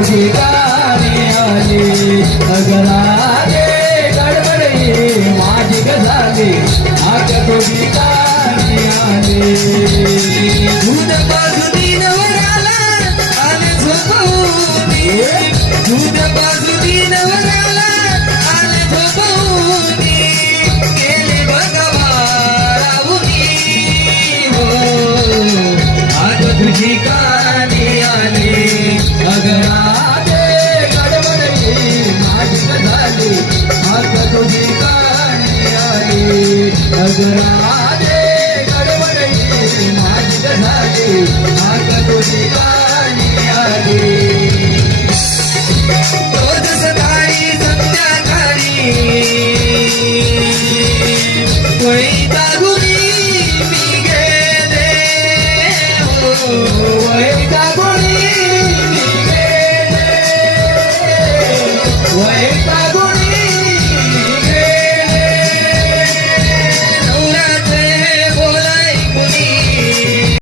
तुझी गाणी आली अगराले गडबडे माझी गजाली आग तुझी गाणी आली दूध बाजूनी नवऱ्याला आले झोपवून दूध बाजूनी नवऱ्याला आले झोपवून गेले भगवारावुनी हो आग तुझी गाणी आली अगराले गडबडे माझी गजाली आग तुझी गाणी आली अगराले गडबडे माझी गजाली आग तुझी गाणी आली रोज सकाळी संध्याकाळी वैतागून